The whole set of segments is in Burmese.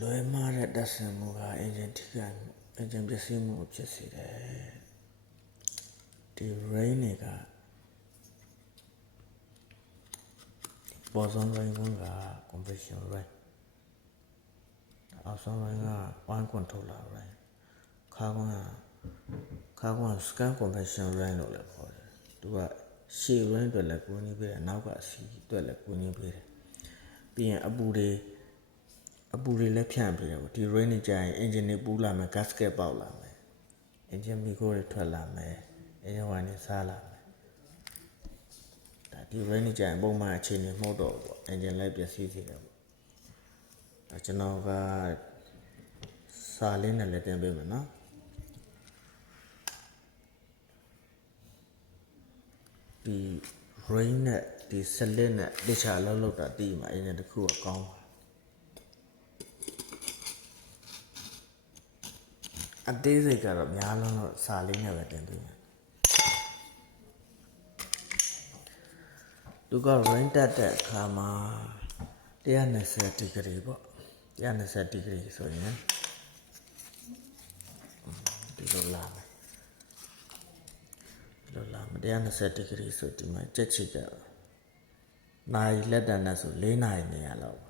လွယ်မှားတဲ့တက်ဆင်မှုကအင်ဂျင်ထိခိုက်မှုအင်ဂျင်ပျက်စီးမှုဖြစ်စေတယ်ဒီ rain တွေကပေါ်ဆုံး rain က compression rain အောက်ဆုံး rain က one controller rain ခါကွန် scan compression rain လို့လည်းခေါ်တယ်သူကရှေ့ rain အတွက်လည်းကူညီပေးတယ်နောက်ကစီအတွက်လည်းကူညီပေးတယ်ပြီးရင်အပူတွေလည်းဖြန့်ပေးတယ်ဒီ rain တွေကြာရင် engine တွေပူးလာမယ် gasket ပေါက်လာမယ် engine မီကိုတွေထွက်လာမယ် engine wine တွေစားလာမယ်ဒါဒီ rain တွေကြာရင်ပုံမှန်အခြေအနေမဟုတ်တော့ဘူးပေါ့ engine လည်းပျက်စီးစေတယ်ပေါ့ဒါကျွန်တော်ကစာလေးနဲ့လည်းတင်ပေးမယ်နော်ဒီ rain နဲ့ဒီ slit နဲ့တခြားလောက်တာတီးမှာ engine တစ်ခုကကောင်းပါအသေးစိတ်ကတော့များလုံးတော့စာလေးနဲ့ပဲတင်ပေးမယ်သူက rain တက်တဲ့အခါမှာ120 degree ပေါ့120 degree ဆိုရင်ဒီလိုလာမယ်120 degree ဆိုဒီမှာကြက်ချစ်ကနိုင်လက်တန်နဲ့ဆို4နိုင်နေရလောက်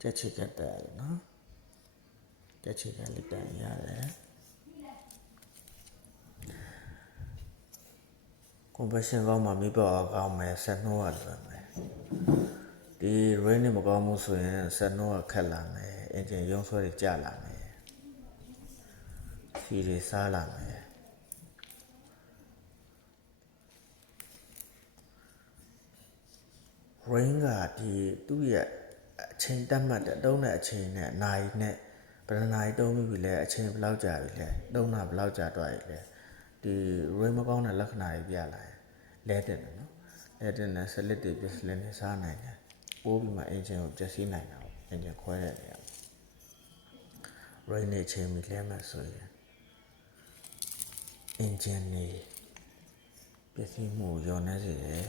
ကြက်ချစ်ကတက်ရတယ်နော်ကြက်ချစ်ကလက်တန်ရတယ်compression ကောင်းမှမိပေါအောင်ကောင်းမယ်ဆက်နှိုးရလွယ်မယ်ဒီ rain နဲ့မကောင်းဘူးဆိုရင်ဆက်နှိုးရခက်လာမယ် engine ရုံးဆွဲတွေကျလာမယ်စီတွေစားလာမယ် rain ကဒီသူ့ရဲ့အချိန်တတ်မှတ်တဲ့တုံးတဲ့အချိန်နဲ့နိုင်နဲ့ဘယ်နှနိုင်တုံးပြီလဲအချိန်ဘယ်လောက်ကြာပြီလဲတုံးတာဘယ်လောက်ကြာတော့ပြီလဲဒီ rain မကောင်းတဲ့လက္ခဏာတွေပြလာရင်လဲတဲ့တယ်နော်လဲတဲ့နဲ့ slit တွေပြစလင်းနေစားနိုင်တယ်ပိုးပြီးမှ engine ကိုပျက်စီးနိုင်တာပေါ့ engine ခွဲတဲ့နေရာ rain နဲ့ချိန်ပြီးလဲမှဆိုရင် engine တွေပျက်စီးမှုရောနေစေတယ်